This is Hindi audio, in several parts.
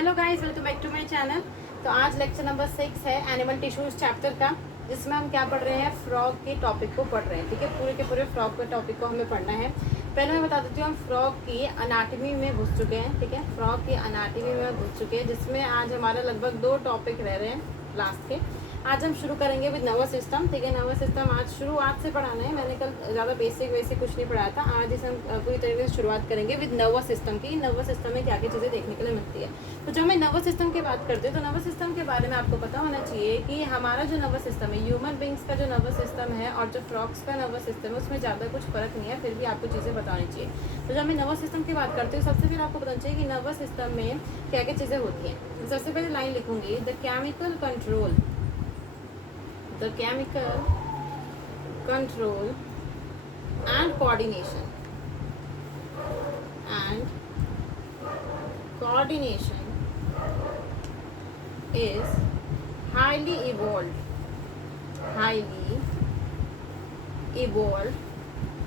Hello guys, welcome back to my channel. तो आज लेक्चर नंबर 6 है एनिमल टिश्यूज चैप्टर का, जिसमें हम क्या पढ़ रहे हैं, फ्रॉग के टॉपिक को पढ़ रहे हैं। ठीक है, पूरे के पूरे फ्रॉग के टॉपिक को हमें पढ़ना है। पहले मैं बता देती हूँ, हम फ्रॉग की अनाटमी में घुस चुके हैं। ठीक है, फ्रॉग की अनाटमी में घुस चुके हैं, जिसमें आज हमारा लगभग 2 टॉपिक रह रहे हैं लास्ट के। आज हम शुरू करेंगे विद नर्वस सिस्टम। ठीक है, नर्वस सिस्टम आज शुरुआत से पढ़ाना है। मैंने कल ज़्यादा बेसिक कुछ नहीं पढ़ाया था। आज इसे हम पूरी तरीके से शुरुआत करेंगे विद नर्वस सिस्टम की। नर्वस सिस्टम में क्या क्या चीज़ें देखने के लिए मिलती है। तो जब मैं नर्वस सिस्टम की बात करते हैं, तो नर्वस सिस्टम के बारे में आपको पता होना चाहिए कि हमारा जो नर्वस सिस्टम है, ह्यूमन बींग्स का जो नर्वस सिस्टम है और जो फ्रॉग्स का नर्वस सिस्टम है, उसमें ज़्यादा कुछ फ़र्क नहीं है। फिर भी आपको चीज़ें बतानी चाहिए। तो जब मैं नर्वस सिस्टम की बात करती हूँ, सबसे पहले आपको बताना चाहिए कि नर्वस सिस्टम में क्या क्या चीज़ें होती हैं। सबसे पहले लाइन लिखूंगी, the chemical control, the chemical control and coordination is highly evolved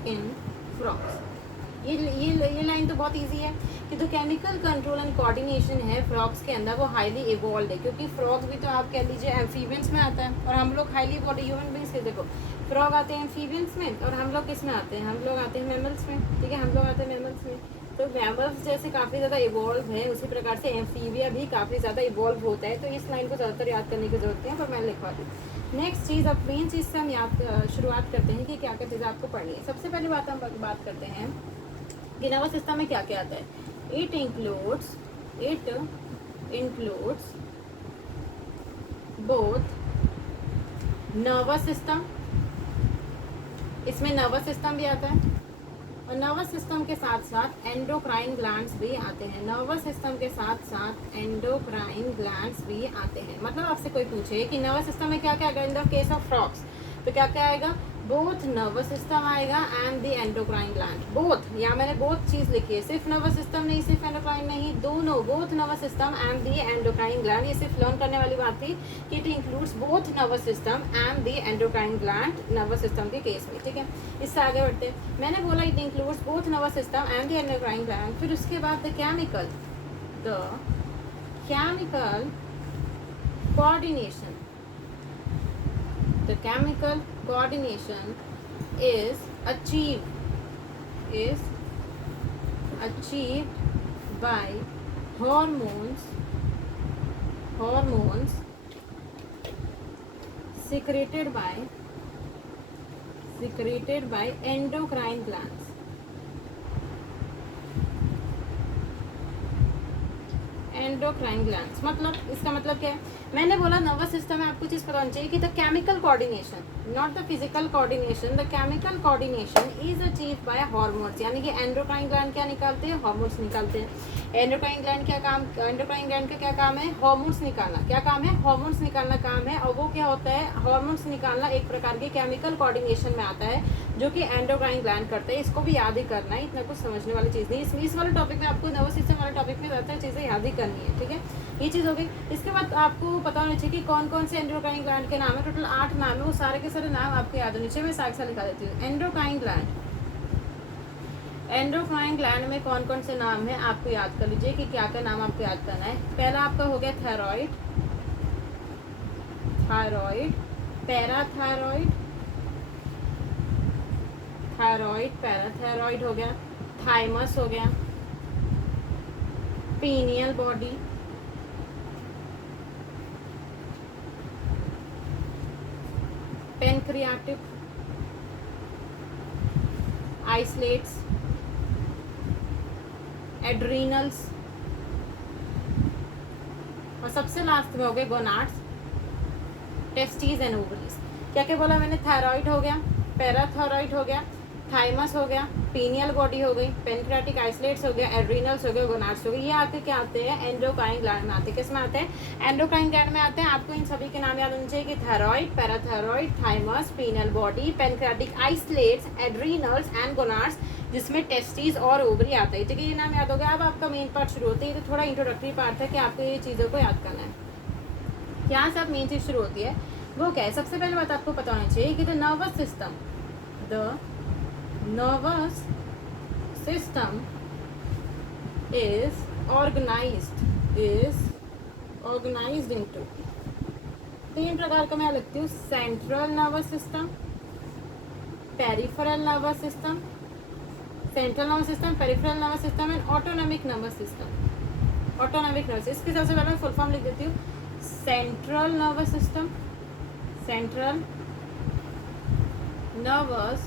in frogs। ये लाइन तो बहुत इजी है कि जो केमिकल कंट्रोल एंड कोऑर्डिनेशन है फ्रॉग्स के अंदर, वो हाईली इवॉल्व है। क्योंकि फ्रॉग्स भी तो आप कह लीजिए एम्फीबियंस में आता है, और हम लोग हाईली इवॉल्व ह्यूमन बींग्स के। देखो, फ्रॉग आते हैं एम्फीबियंस में, और हम लोग किस में आते हैं, हम लोग आते हैं मैमल्स में। ठीक है, हम लोग आते हैं मैमल्स में। तो मैमल्स जैसे काफ़ी ज़्यादा इवॉल्व है, उसी प्रकार से एम्फीबिया भी काफ़ी ज़्यादा इवॉल्व होता है। तो इस लाइन को ज़्यादातर याद करने की जरूरत है, पर मैं लिखवा दूँ। नेक्स्ट चीज़, अब मेन चीज़ से हम शुरुआत करते हैं कि क्या क्या चीज़ें आपको पढ़नी है। सबसे पहली बात हम बात करते हैं कि नर्वस सिस्टम में क्या क्या आता है। It includes both nervous system, इसमें नर्वस सिस्टम भी आता है, और नर्वस सिस्टम के साथ साथ एंडोक्राइन ग्लैंड्स भी आते हैं। नर्वस सिस्टम के साथ साथ एंडोक्राइन ग्लैंड्स भी आते हैं। मतलब आपसे कोई पूछे कि नर्वस सिस्टम में क्या क्या आएगा, इन द केस ऑफ फ्रॉग्स, तो क्या क्या आएगा, बोथ नर्वस सिस्टम आएगा and the endocrine gland. Both, यहाँ मैंने बोथ चीज़ लिखी है, सिर्फ नर्वस सिस्टम नहीं, सिर्फ एंडोक्राइन नहीं, दोनों, both nervous system and the endocrine gland. ये सिर्फ लर्न करने वाली बात थी कि it includes both nervous system and the endocrine gland nervous system के केस में। ठीक है, इससे आगे बढ़ते हैं। मैंने बोला it includes both nervous system and the endocrine gland. फिर उसके बाद the chemical coordination, the chemical coordination is achieved by hormones secreted by endocrine glands। Endocrine glands, मतलब इसका मतलब क्या है, मैंने बोला नर्वस सिस्टम में आपको चीज़ पता होनी चाहिए कि the chemical coordination, not the physical coordination, the chemical coordination is achieve by hormones. यानी कि एंडोक्राइन ग्लैंड क्या निकालते हैं, हार्मोन्स निकालते हैं। एंडोक्राइन ग्लैंड का क्या काम है, हार्मोन्स निकालना। क्या काम है, हार्मोन्स निकालना काम है। और वो क्या होता है, हार्मोन्स निकालना एक प्रकार के केमिकल कोऑर्डिनेशन में आता है, जो कि एंडोक्राइन ग्लैंड करते हैं। इसको भी याद ही करना है, इतना कुछ समझने वाली चीज़ नहीं। इस वाले टॉपिक में आपको नर्वस सिस्टम वाले टॉपिक में ज़्यादातर चीज़ें याद ही करनी है। ठीक है, ये चीज़ हो गई। इसके बाद आपको पता होना चाहिए कि कौन कौन से एंडोक्राइन ग्लैंड के नाम है। टोटल 8 नाम है, वो सारे के सारे नाम आपको याद होने चाहिए। मैं साथ लिखा देती हूँ। एंडोक्राइन ग्लैंड में कौन कौन से नाम है आपको याद कर लीजिए कि क्या क्या नाम आपको याद करना है। पहला आपका हो गया थायराइड, पैराथायरॉइड, पैराथायरॉइड हो गया, थाइमस हो गया, pineal body, pancreatic islets, adrenals, और सबसे लास्ट में हो गए गोनाड्स, टेस्टीज एंड ओवरीज। क्या क्या बोला मैंने, थायराइड हो गया, पैराथायरॉइड हो गया, थाइमस हो गया, पीनियल बॉडी हो गई, पेनक्रियाटिक आइसलेट्स हो गया, एड्रीनल्स हो गया, गोनाड्स हो गए। ये आके क्या आते हैं, एंडोक्राइन ग्लैंड में आते हैं। किस में आते हैं, एंडोक्राइन ग्लैंड में आते हैं। आपको इन सभी के नाम याद होने चाहिए कि thyroid, parathyroid, thymus, pineal body, pancreatic islets, adrenals and gonads, जिसमें टेस्टीज और ओवरी आता है। ठीक है, ये नाम याद हो गया। अब आपका मेन पार्ट शुरू होता है। तो थोड़ा इंट्रोडक्टरी पार्ट है कि आपको ये चीज़ों को याद करना है। यहाँ से अब मेन चीज़ शुरू होती है, वो क्या है। सबसे पहले बात आपको पता होनी चाहिए कि the nervous system is organized is organised into, 3 प्रकार का मैं लिखती हूँ, central nervous system, peripheral nervous system, central nervous system, peripheral nervous system and autonomic nervous system. Autonomic nervous, इसकी सबसे पहले मैं फुल फॉर्म लिख देती हूँ। Central nervous system, central nervous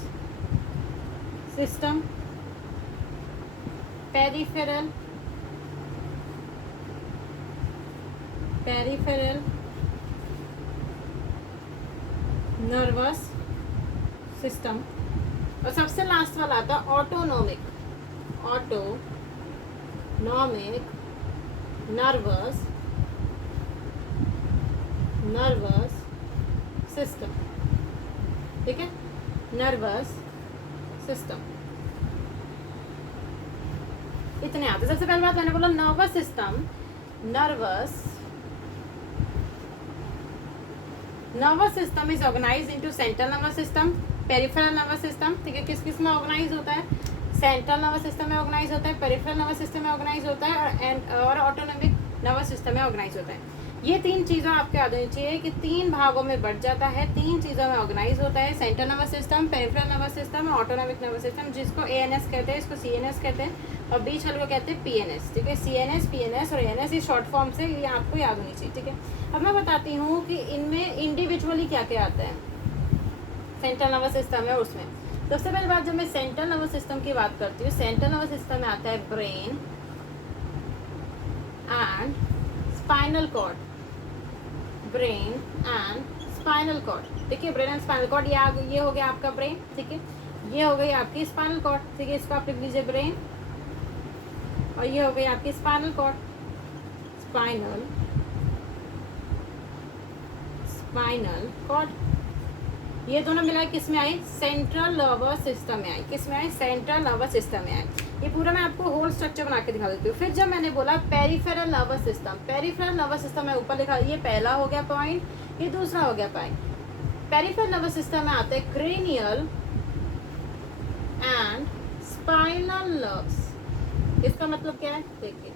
system, peripheral nervous system, और सबसे लास्ट वाला आता है ऑटोनॉमिक नर्वस सिस्टम। ठीक है, नर्वस सिस्टम इतने आते। सबसे पहली बात मैंने बोला nervous system, nervous system is organised into central nervous system, peripheral nervous system. ठीक है, किस किस में ऑर्गेनाइज होता है? सेंट्रल नर्वस सिस्टम में ऑर्गेनाइज होता है, पेरिफेरल नर्वस सिस्टम में ऑर्गेनाइज होता है, और ऑटोनॉमिक नर्वस सिस्टम में ऑर्गेनाइज होता है। ये 3 चीज़ों आपको याद होनी चाहिए कि 3 भागों में बढ़ जाता है, 3 चीज़ों में ऑर्गेनाइज होता है, central nervous system, peripheral nervous system और ऑटोनॉमिक नर्वस सिस्टम, जिसको ANS कहते हैं, इसको CNS कहते हैं और बीच वाले को कहते हैं PNS। ठीक है, CNS, PNS और ANS ये शॉर्ट फॉर्म से ये आपको याद होनी चाहिए। ठीक है, अब मैं बताती हूँ कि इनमें इंडिविजुअली क्या क्या आता है सेंट्रल नर्वस सिस्टम है उसमें। सबसे पहली बात, जब मैं सेंट्रल नर्वस सिस्टम की बात करती हूँ, सेंट्रल नर्वस सिस्टम में आता है brain and spinal cord, brain and spinal cord. ठीक है, ब्रेन एंड स्पाइनल कॉर्ड, ये हो गया आपका ब्रेन। ठीक है, ये हो गई आपकी स्पाइनल कॉर्ड। ठीक है, इसको आप लिख लीजिए ब्रेन, और ये हो गई आपकी स्पाइनल कॉर्ड, स्पाइनल कॉर्ड। ये दोनों मिला किस में आई? सेंट्रल नर्वस सिस्टम में आई। किस में आई? सेंट्रल नर्वस सिस्टम में आई। ये पूरा मैं आपको होल स्ट्रक्चर बना के दिखा देती हूँ। फिर जब मैंने बोला peripheral nervous system, peripheral nervous system मैं ऊपर लिखा, ये पहला हो गया पॉइंट, ये दूसरा हो गया पॉइंट। पेरिफेरल नर्वस सिस्टम में आते हैं क्रेनियल एंड स्पाइनल नर्व्स। इसका मतलब क्या है देखिए,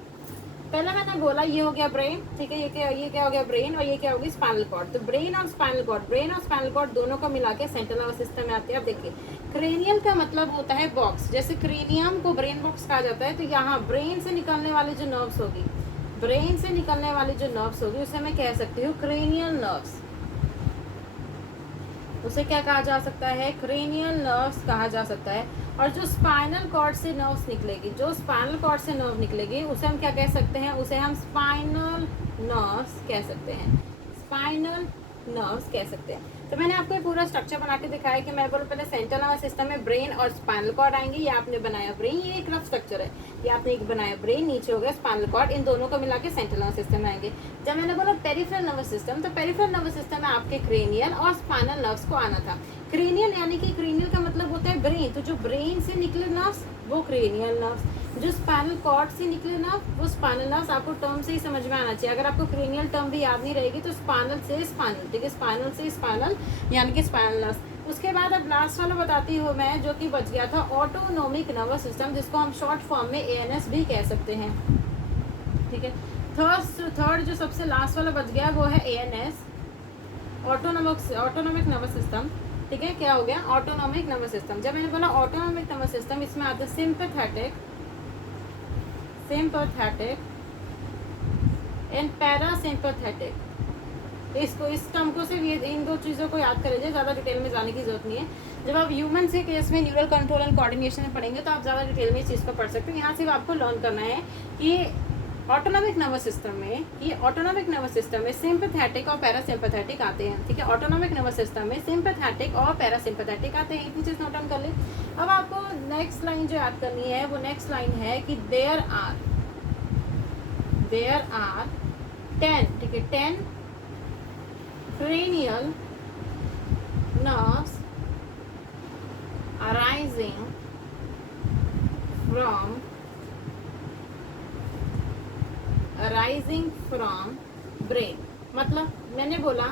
पहले मैंने बोला ये हो गया ब्रेन। ठीक है, ये क्या हो गया ब्रेन, और ये क्या होगी स्पाइनल कॉर्ड। तो ब्रेन और स्पाइनल कॉर्ड दोनों को मिला के सेंट्रल नर्वस सिस्टम में आते हैं। अब देखिए, क्रेनियल का मतलब होता है बॉक्स, जैसे क्रेनियम को ब्रेन बॉक्स कहा जाता है। तो यहाँ ब्रेन से निकलने वाली जो नर्व्स होगी, उसे मैं कह सकती हूँ क्रेनियल नर्व्स। उसे क्या कहा जा सकता है? क्रेनियल नर्व्स कहा जा सकता है। और जो स्पाइनल कॉर्ड से नर्व्स निकलेगी, उसे हम क्या कह सकते हैं? उसे हम स्पाइनल नर्व्स कह सकते हैं। तो मैंने आपको ये पूरा स्ट्रक्चर बना के दिखाया कि मैं बोलूँ पहले सेंट्रल नर्वस सिस्टम में ब्रेन और स्पाइनल कॉर्ड आएंगे। ये आपने बनाया ब्रेन, ये एक रफ स्ट्रक्चर है। ये आपने एक बनाया ब्रेन, नीचे हो गया स्पाइनल कॉर्ड, इन दोनों को मिला के सेंट्रल नर्वस सिस्टम में आएंगे। जब मैंने बोला पेरिफेरल नर्वस सिस्टम, तो पेरिफेरल नर्वस सिस्टम में आपके क्रेनियल और स्पाइनल नर्व्स को आना था। क्रेनियल यानी कि क्रेनियल का मतलब होता है ब्रेन, तो जो ब्रेन से निकले नर्व्स वो क्रेनियल नर्व्स, जो स्पाइनल कॉर्ड से निकले नर्व वो स्पाइनल नर्व्स। आपको टर्म से ही समझ में आना चाहिए। अगर आपको क्रेनियल टर्म भी याद नहीं रहेगी तो स्पाइनल से स्पाइनल, ठीक है, स्पाइनल से स्पाइनल यानी कि स्पाइनल नर्व्स। उसके बाद अब लास्ट वाला बताती हूँ मैं, जो कि बच गया था ऑटोनोमिक नर्वस सिस्टम, जिसको हम शॉर्ट फॉर्म में ANS भी कह सकते हैं। ठीक है, थर्ड जो सबसे लास्ट वाला बच गया वो है ANS, ऑटोनोमिक नर्वस सिस्टम। ठीक है, क्या हो गया? Autonomic nervous system. जब मैंने बोला ऑटोनोमिक नर्वस सिस्टम, इसमें आते हैं सिंपैथेटिक एंड पैरासिम्पैथेटिक। इस टर्म को सिर्फ ये इन 2 चीज़ों को याद कर लीजिए, ज़्यादा डिटेल में जाने की जरूरत नहीं है। जब आप ह्यूमन के केस में न्यूरल कंट्रोल एंड कोऑर्डिनेशन में पढ़ेंगे तो आप ज़्यादा डिटेल में इस चीज़ को पढ़ सकते हो। यहाँ सिर्फ आपको लर्न करना है कि ऑटोनॉमिक नर्वस सिस्टम में सिंपैथेटिक और पैरासिम्पैथेटिक आते हैं। ठीक है, ऑटोनॉमिक नर्वस सिस्टम में सिंपैथेटिक और पैरासिम्पैथेटिक आते हैं। इतनी चीज़ नोट डाउन कर ले। अब आपको नेक्स्ट लाइन जो याद करनी है वो नेक्स्ट लाइन है कि देयर आर 10, ठीक है, 10 cranial nerves arising from brain। मतलब मैंने बोला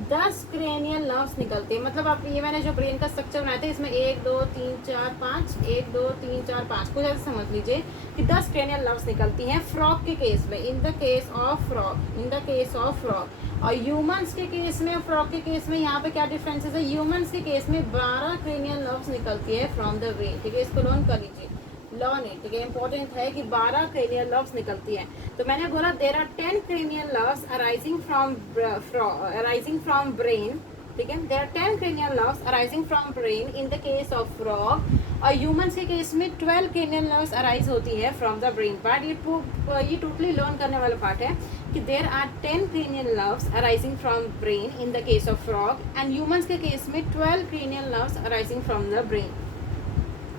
10 क्रेनियल नर्व्स निकलते हैं। मतलब आप ये मैंने जो ब्रेन का स्ट्रक्चर बनाया था इसमें 1 2 3 4 5 1 2 3 4 5 कुछ ऐसे समझ लीजिए कि 10 क्रेनियल नर्व्स निकलती हैं फ्रॉग के केस में, इन द केस ऑफ फ्रॉग। और ह्यूमंस के केस में, फ्रॉग के केस में यहाँ पे क्या डिफरेंसेस है, ह्यूमंस के केस में 12 क्रेनियल नर्व्स निकलती है फ्रॉम द ब्रेन। ठीक है, इसको लर्न कर लीजिए, लर्न इट। ठीक है, इंपॉर्टेंट है कि 12 क्रेनियल नर्व्स निकलती हैं। तो मैंने बोला there are 10 cranial nerves arising from brain. ठीक है, there are 10 cranial nerves arising from brain in the case of frog. और ह्यूमंस के केस में 12 क्रेनियल नर्व्स अराइज होती है फ्रॉम द ब्रेन पार्ट। ये टोटली लर्न करने वाला पार्ट है कि there are 10 cranial nerves arising from brain in the case of frog and humans के केस में 12 cranial nerves arising from the brain.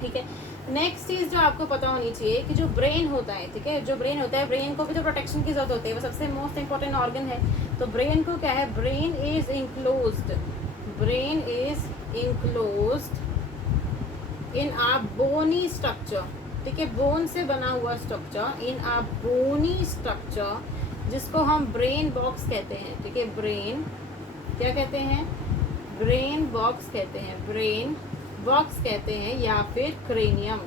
ठीक है, नेक्स्ट चीज़ जो आपको पता होनी चाहिए कि जो ब्रेन होता है, ठीक है, जो ब्रेन होता है, ब्रेन को भी तो प्रोटेक्शन की जरूरत होती है, वो सबसे मोस्ट इंपॉर्टेंट ऑर्गन है। तो ब्रेन को क्या है, brain is enclosed in a bony structure. ठीक है, बोन से बना हुआ structure, in a bony structure जिसको हम ब्रेन बॉक्स कहते हैं। ठीक है, ब्रेन क्या कहते हैं, ब्रेन बॉक्स कहते हैं, ब्रेन बॉक्स कहते हैं या फिर क्रेनियम।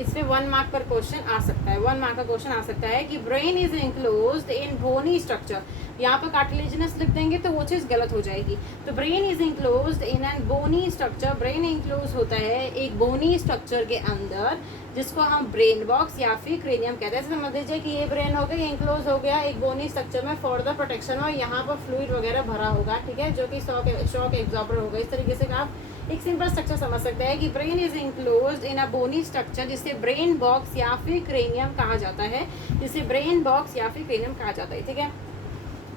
इस पे 1 मार्क पर क्वेश्चन आ सकता है, 1 मार्क का क्वेश्चन आ सकता है कि brain is enclosed in bony structure. यहाँ पर कार्टिलेजिनस लिख देंगे तो वो चीज़ गलत हो जाएगी। तो brain is enclosed in an bony structure, brain enclose होता है एक बोनी स्ट्रक्चर के अंदर जिसको हम ब्रेन बॉक्स या फिर क्रेनियम कहते हैं। समझ लीजिए कि ये ब्रेन हो गया, इंक्लोज हो गया एक बोनी स्ट्रक्चर में फॉर द प्रोटेक्शन, और यहाँ पर फ्लूइड वगैरह भरा होगा। ठीक है, जो कि शॉक एब्जॉर्बर होगा। इस तरीके से आप एक सिंपल स्ट्रक्चर समझ सकते हैं कि brain is enclosed in a bony structure जिसे ब्रेन बॉक्स या फिर क्रेनियम कहा जाता है, जिसे ब्रेन बॉक्स या फिर क्रेनियम कहा जाता है। ठीक है,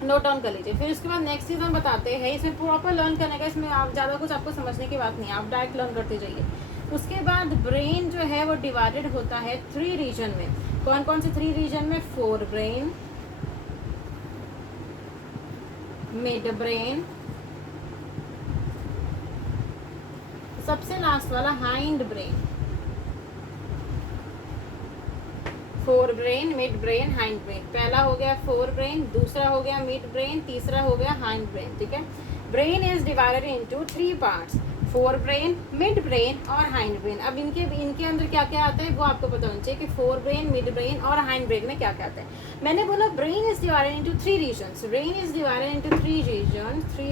नोट डाउन कर लीजिए। फिर उसके बाद नेक्स्ट चीज़ हम बताते हैं, इसमें प्रॉपर लर्न करने का, इसमें आप ज़्यादा कुछ आपको समझने की बात नहीं है, आप डायरेक्ट लर्न करते जाइए। उसके बाद ब्रेन जो है वो डिवाइडेड होता है 3 रीजन में। कौन कौन से 3 रीजन में, फोर ब्रेन, मिड ब्रेन, सबसे लास्ट वाला hind brain. Forebrain, midbrain, hind brain. पहला हो गया फोर ब्रेन, दूसरा हो गया मिड ब्रेन, तीसरा हो गया हाइंड ब्रेन। ठीक है, brain is divided into 3 parts, fore brain, midbrain और हाइंड ब्रेन। अब इनके अंदर क्या क्या आता है वो आपको पता होना चाहिए कि फोर ब्रेन, मिड ब्रेन और हाइंड ब्रेन में क्या क्या आता है। मैंने बोला brain is divided into 3 regions, brain is divided into 3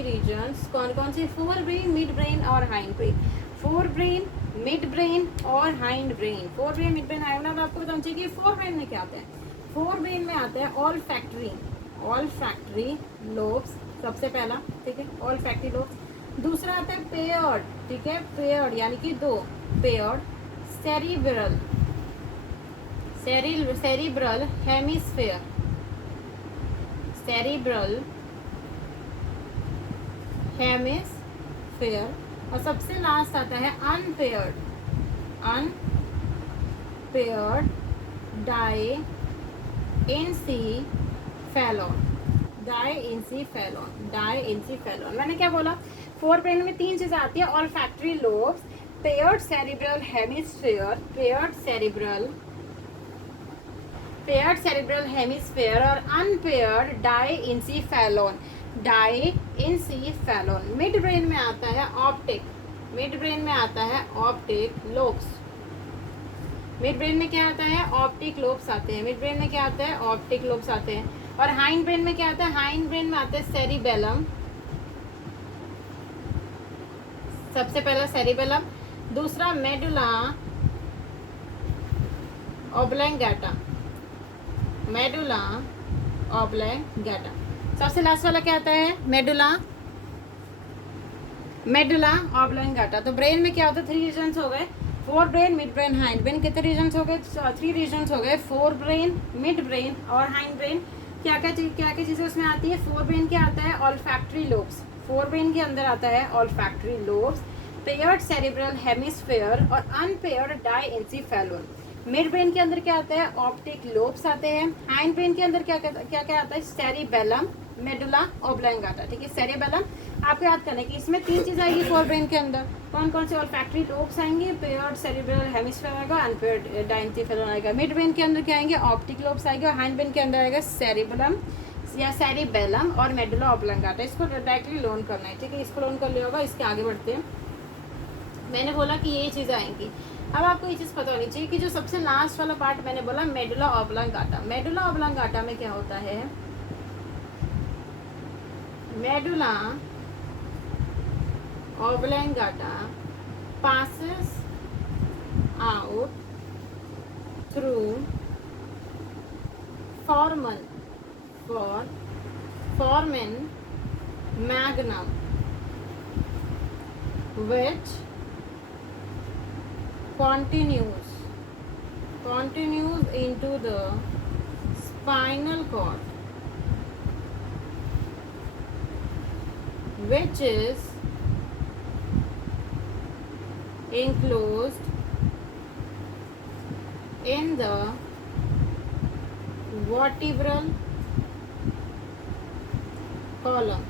regions. कौन कौन से, फोर ब्रेन, मिड ब्रेन और hindbrain. Forebrain, midbrain और hindbrain. Forebrain, midbrain, hindbrain. आपको बताना चाहिए कि फोर ब्रेन में क्या आता है। फोर ब्रेन में आता है ऑल फैक्ट्री लोब्स, सबसे पहला। ठीक है, ऑल फैक्ट्री लोब्स। दूसरा आता है पेयर्ड, ठीक है, पेयर्ड यानी कि 2 paired cerebral hemisphere, cerebral hemisphere. और सबसे लास्ट आता है अनपेयर्ड डायइंसीफेलॉन। मैंने क्या बोला, फोर ब्रेन में 3 चीजें आती है, all factory lobes, paired cerebral hemisphere, paired cerebral hemisphere और अनपेयर्ड डायइंसीफेलॉन। मिड ब्रेन में आता है ऑप्टिक, मिड ब्रेन में आता है ऑप्टिक लोब्स। मिड ब्रेन में क्या आता है, ऑप्टिक लोब्स आते हैं। मिड ब्रेन में क्या आता है, ऑप्टिक लोब्स आते हैं। और हाइंड ब्रेन में क्या आता है, हाइंड ब्रेन में आता है सेरिबेलम, सबसे पहला सेरिबेलम, दूसरा मेडुला ऑब्लैंगेटा, मेडुला ऑब्लैंगेटा। सबसे लास्ट वाला क्या आता है, मेडुला ऑब्लैंगेटा। तो ब्रेन में क्या होता है, 3 रीजन्स हो गए, fore brain, midbrain, hind brain. कितने रीजन्स हो गए, 3 रीजन्स हो गए, फोर ब्रेन, मिड ब्रेन और हाइंड ब्रेन। क्या क्या चीज़ें उसमें आती है, फोर ब्रेन क्या आता है, ऑल्फैक्टरी लोब्स, फोर ब्रेन के अंदर आता है olfactory lobes, paired cerebral hemisphere और अनपेयर्ड डायइंसीफेलॉन। मिड ब्रेन के अंदर क्या आता है, ऑप्टिक लोब्स आते हैं। हाइंड ब्रेन के अंदर क्या क्या आता है, सेरिबेलम, मेडुला ऑब्लैंगेटा। ठीक है, सेरिबेलम आपको याद करना है कि इसमें 3 चीज़ आएगी फोर ब्रेन के अंदर। कौन कौन से, ऑल्फैक्टरी लोब्स आएंगे, पेयर्ड सेरिब्रल हेमिस्फेयर आएगा, अनपेयर्ड डायइंसीफेलॉन आएगा। मिड ब्रेन के अंदर क्या आएंगे, ऑप्टिक लोब्स आएंगे और हाइंड ब्रेन के अंदर आएगा या सेरिबेलम और मेडुला ऑब्लांगाटा, इसको डायरेक्टली लर्न करना है, ठीक है। इसको लर्न कर लिया होगा। इसके आगे बढ़ते हैं। मैंने बोला कि ये चीज़ें आएंगी। अब आपको ये चीज़ पता होनी चाहिए कि जो सबसे लास्ट वाला पार्ट मैंने बोला मेडुला ऑब्लांगाटा, मेडुला ऑब्लांगाटा में क्या होता है, medulla oblongata passes out through foramen magnum, which continues into the spinal cord, which is enclosed in the vertebral column।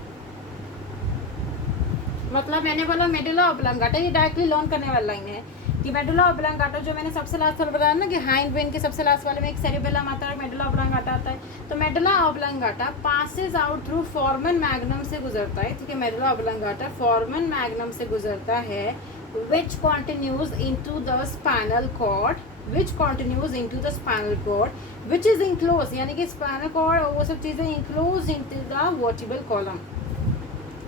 मतलब मैंने बोला मेडुला ऑब्लांगाटा, ये डायरेक्टली लर्न करने वाला लाइन है कि मेडुला ऑब्लांगाटा जो मैंने सबसे लास्ट वाला बताया ना कि हाइंड ब्रेन के सबसे लास्ट वाले में एक सेरिबेलम आता है और मेडुला ऑब्लांगाटा आता है। तो medulla oblongata passes out through foramen magnum से गुजरता है, ठीक है। मेडुला ऑब्लांगाटा फोरामेन मैग्नम से गुजरता है, which continues into the spinal cord, which is enclosed, यानी कि spinal cord और वो सब चीज़ें enclosed into the vertebral column,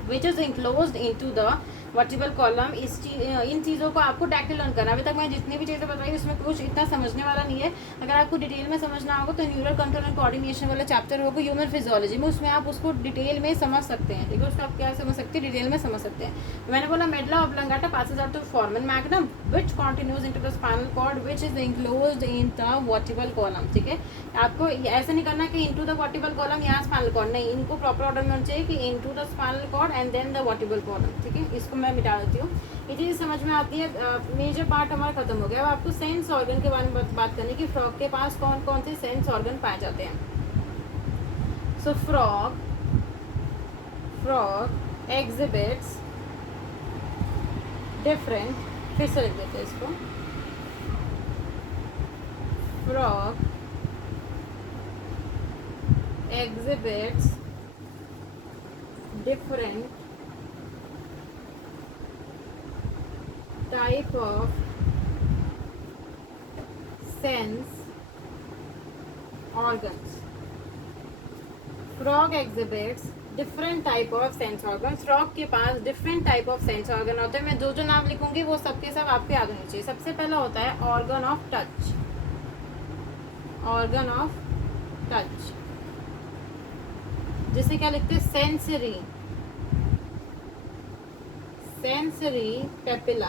which is enclosed into the vertebral column. इन चीज़ों को आपको डायरेक्टली लर्न करना। अभी तक मैं जितनी भी चीज़ें बताई उसमें कुछ इतना समझने वाला नहीं है। अगर आपको डिटेल में समझना होगा तो न्यूरल कंट्रोल एंड कोऑर्डिनेशन वाला चैप्टर होगा ह्यूमन फिजियोलॉजी में, उसमें आप उसको डिटेल में समझ सकते हैं, ठीक है। उसको आप क्या समझ सकते हैं, डिटेल में समझ सकते हैं। मैंने बोला medulla oblongata passes out to foramen magnum which continues into the spinal cord which is enclosed in the vertebral column, ठीक है। आपको ऐसा नहीं करना कि इनटू द वर्टिबल कॉलम यहाँ स्पाइनल कॉर्ड, नहीं, इनको प्रॉपर ऑर्डर में होना चाहिए कि into the spinal cord and then the vertebral column, ठीक है। इसको मैं मिटा देती हूँ। ये चीज़ समझ में आती है। मेजर पार्ट हमारा खत्म हो गया। अब आपको सेंस ऑर्गन के बारे में बात करनी कि फ्रॉग के पास कौन कौन से सेंस ऑर्गन पाए जाते हैं। सो फ्रॉग एग्जिबिट्स डिफरेंट, फिर से लिख देते हैं इसको, frog exhibits different type of sense organs। frog exhibits different type of sense organs। frog के पास different type of sense organ होते हैं। मैं जो जो नाम लिखूंगी वो सबके सब आपको याद होनी चाहिए। सबसे पहला होता है organ of touch, organ of touch जिसे क्या लिखते हैं, सेंसरी पेपिला,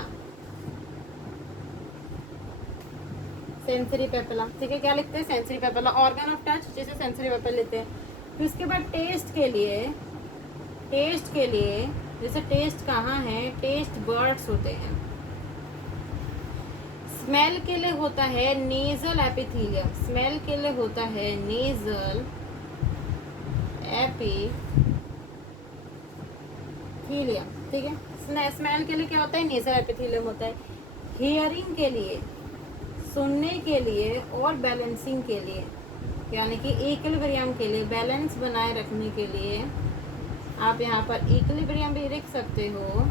सेंसरी पेपिला, ठीक है। क्या लिखते हैं, sensory papilla, organ of touch जैसे सेंसरी पेपिला लेते हैं। फिर उसके बाद टेस्ट के लिए जैसे टेस्ट कहाँ है, टेस्ट बर्ड्स होते हैं। स्मेल के लिए होता है नेजल एपिथेलियम, स्मेल के लिए होता है नेजल एपिथेलियम, ठीक है। स्मेल के लिए क्या होता है, नेजल एपिथेलियम होता है। हियरिंग के लिए, सुनने के लिए और बैलेंसिंग के लिए, यानी कि इक्विलिब्रियम के लिए, बैलेंस बनाए रखने के लिए आप यहाँ पर इक्विलिब्रियम भी लिख सकते हो।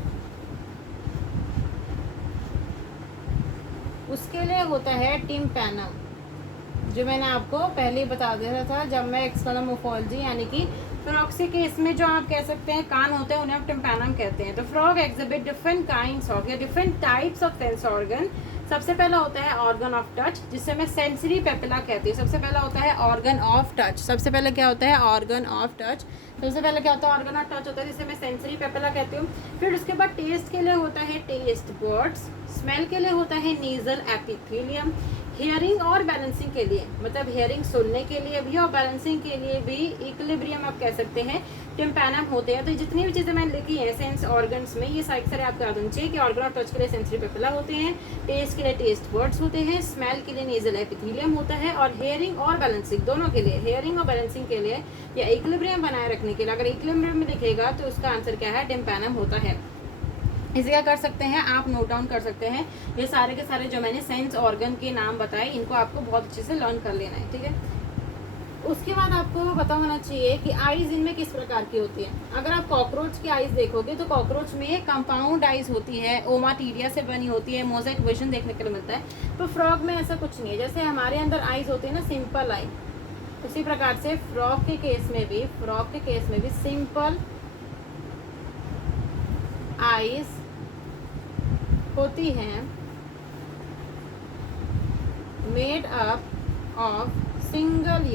उसके लिए होता है टिम्पैनम, जो मैंने आपको पहले ही बता दिया था जब मैं एक्सटर्नल मोर्फोलॉजी यानी कि फ्रॉग के केस में जो आप कह सकते हैं कान होते हैं उन्हें आप टिम्पैनम कहते हैं। तो frog exhibit different kinds of या different types of sense organ. सबसे पहला होता है ऑर्गन ऑफ टच जिसे मैं सेंसरी पेपिला कहती हूँ। सबसे पहला होता है ऑर्गन ऑफ टच, सबसे पहले क्या होता है ऑर्गन ऑफ टच, सबसे पहले क्या होता है ऑर्गन ऑफ टच होता है जिसे मैं सेंसरी पेपिला कहती हूँ। फिर उसके बाद टेस्ट के लिए होता है टेस्ट बर्ड्स, स्मेल के लिए होता है नेजल एपिथेलियम, हियरिंग और बैलेंसिंग के लिए मतलब हियरिंग सुनने के लिए भी और बैलेंसिंग के लिए भी इक्विलिब्रियम आप कह सकते हैं टिम्पैनम होते हैं। तो जितनी भी चीज़ें मैंने लिखी हैं सेंस ऑर्गन्स में ये सारे आपको याद होनी चाहिए कि ऑर्गन ऑफ टच के लिए सेंसरी पेपिला होते हैं, टेस्ट के लिए टेस्ट बर्ड्स होते हैं, स्मेल के लिए नेजल एपिथेलियम होता है और हियरिंग और बैलेंसिंग दोनों के लिए, हियरिंग और बैलेंसिंग के लिए या इक्विलिब्रियम बनाए रखने के लिए अगर इक्विलिब्रियम में दिखेगा तो उसका आंसर क्या है टिम्पैनम होता है। इसे क्या कर सकते हैं आप नोट डाउन कर सकते हैं। ये सारे के सारे जो मैंने सेंस ऑर्गन के नाम बताए इनको आपको बहुत अच्छे से लर्न कर लेना है, ठीक है। उसके बाद आपको पता होना चाहिए कि आईज इनमें किस प्रकार की होती है। अगर आप कॉकरोच की आईज देखोगे तो कॉकरोच में कंपाउंड आईज होती है, ओमाटीरिया से बनी होती है, मोज़ेक विजन देखने को मिलता है। तो फ्रॉग में ऐसा कुछ नहीं है। जैसे हमारे अंदर आईज होती है ना सिंपल आई, उसी प्रकार से फ्रॉग के केस में भी सिंपल आईज होती हैं, made up of single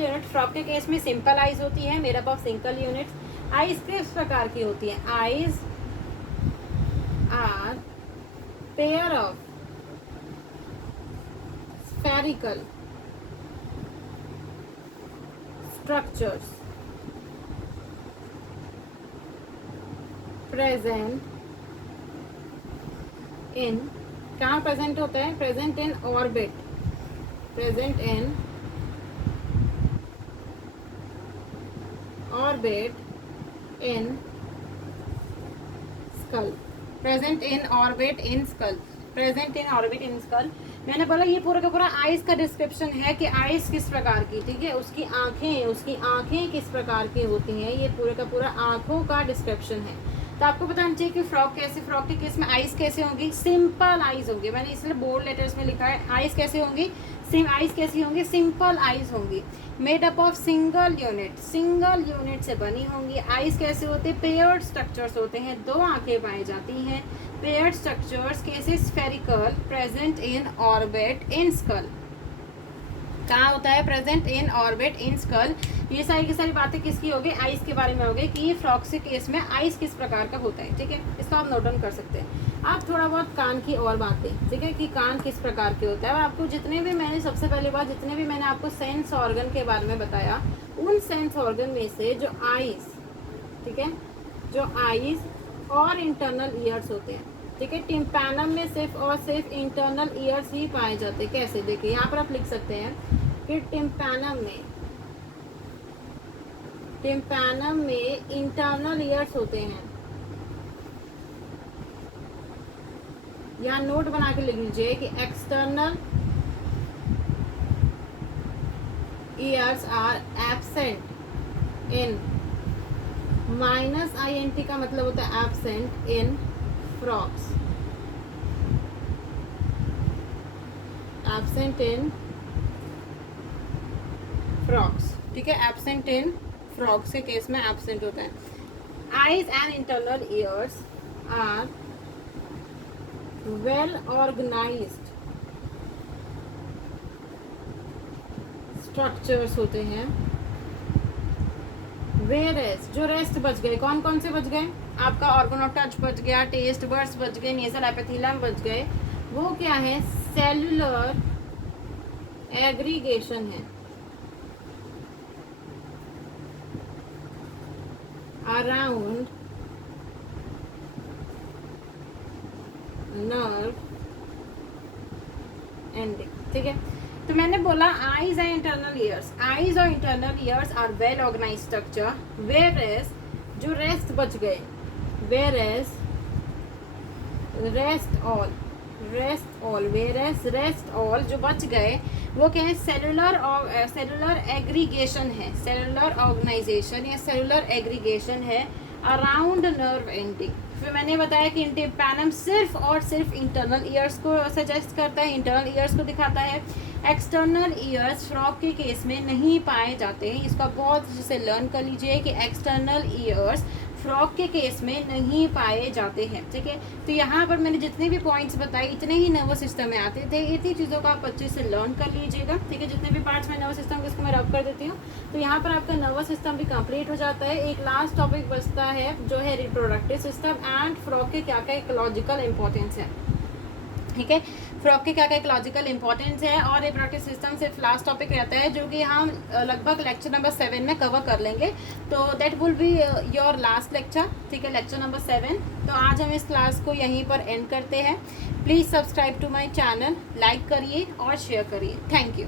unit. Frog के केस में सिंपल आईज होती है, made up of single units. Eyes किस प्रकार की होती है? Eyes are pair of spherical structures present in, कहाँ प्रेजेंट होता है? Present in orbit, present in orbit in skull, present in orbit in skull, present in orbit in skull. मैंने बोला ये पूरा का पूरा आइस का डिस्क्रिप्शन है कि आइस किस प्रकार की, ठीक है, उसकी आंखें किस प्रकार की होती हैं, ये पूरे का पूरा आंखों का डिस्क्रिप्शन है। तो आपको बताना चाहिए कि फ्रॉग के केस में आइस कैसे होंगी? सिंपल आइज होंगी। मैंने इसलिए बोल्ड लेटर्स में लिखा है आइस कैसे होंगी, सिंपल आइज होंगी, made up of single unit से बनी होंगी। आइस कैसे होते हैं? पेयर्ड स्ट्रक्चर्स होते हैं, 2 आंखें पाई जाती हैं। पेयर्ड स्ट्रक्चर्स कैसे? Spherical, present in orbit in school. कहाँ होता है? Present in orbit in school. ये सारी की सारी बातें किसकी हो गई? आइस के बारे में हो गई कि ये फ्रॉग के केस में आइस किस प्रकार का होता है, ठीक है, इसको आप नोट डाउन कर सकते हैं। आप थोड़ा बहुत कान की और बातें, ठीक है, कि कान किस प्रकार के होता है। और आपको जितने भी मैंने आपको सेंस ऑर्गन के बारे में बताया, उन सेंस ऑर्गन में से जो आइस, ठीक है, जो आइस और इंटरनल ईयर्स होते हैं, ठीक है, टिम्पैनम में सिर्फ और सिर्फ इंटरनल ईयर्स ही पाए जाते हैं। कैसे? देखिए यहाँ पर आप लिख सकते हैं कि टिम्पैनम में इंटरनल ईयर्स होते हैं। यहाँ नोट बना के लिख लीजिए कि external ears are absent in, -int का मतलब होता है absent in frogs, absent in frogs, ठीक है, एब्सेंट इन फ्रॉग्स के केस में एब्सेंट होता है। Eyes and internal ears are well organised structures होते हैं। वेयरएज जो रेस्ट बच गए, कौन कौन से बच गए? आपका ऑर्गन टच बच गया, टेस्ट बर्ड्स बच गए, नेजल एपिथेलियम बच गए। वो क्या है? सेलुलर एग्रीगेशन है अराउंड नर्व एंडिंग, ठीक है। तो मैंने बोला eyes and internal ears, eyes और internal ears are well organised structure, whereas जो रेस्ट बच गए, वेयरएज रेस्ट ऑल जो बच गए वो क्या है? सेलुलर एग्रीगेशन है, सेलुलर ऑर्गेनाइजेशन या सेलुलर एग्रीगेशन है अराउंड नर्व एंडिंग। फिर मैंने बताया कि टिम्पैनम सिर्फ और सिर्फ इंटरनल ईयर्स को सजेस्ट करता है, इंटरनल ईयर्स को दिखाता है। एक्सटर्नल ईयर्स फ्रॉग के केस में नहीं पाए जाते हैं। इसका बहुत अच्छे से लर्न कर लीजिए कि एक्सटर्नल ईयर्स फ्रॉग के केस में नहीं पाए जाते हैं, ठीक है। तो यहाँ पर मैंने जितने भी पॉइंट्स बताए इतने ही नर्वस सिस्टम में आते थे। इतनी चीज़ों का आप अच्छे से लर्न कर लीजिएगा, ठीक है। जितने भी पार्ट्स में नर्वस सिस्टम के इसको मैं रब कर देती हूँ, तो यहाँ पर आपका नर्वस सिस्टम भी कंप्लीट हो जाता है। एक लास्ट टॉपिक बचता है जो है रिप्रोडक्टिव सिस्टम एंड फ्रॉग के क्या क्या इकोलॉजिकल इंपॉर्टेंस है, ठीक है। फ्रॉग के क्या क्या इकोलॉजिकल इंपॉर्टेंस है और रिप्रोडक्टिव सिस्टम सिर्फ लास्ट टॉपिक रहता है जो कि हम लगभग लेक्चर नंबर 7 में कवर कर लेंगे। तो that will be your last lecture, ठीक है, लेक्चर नंबर 7। तो आज हम इस क्लास को यहीं पर एंड करते हैं। Please subscribe to my channel, like करिए और शेयर करिए। Thank you.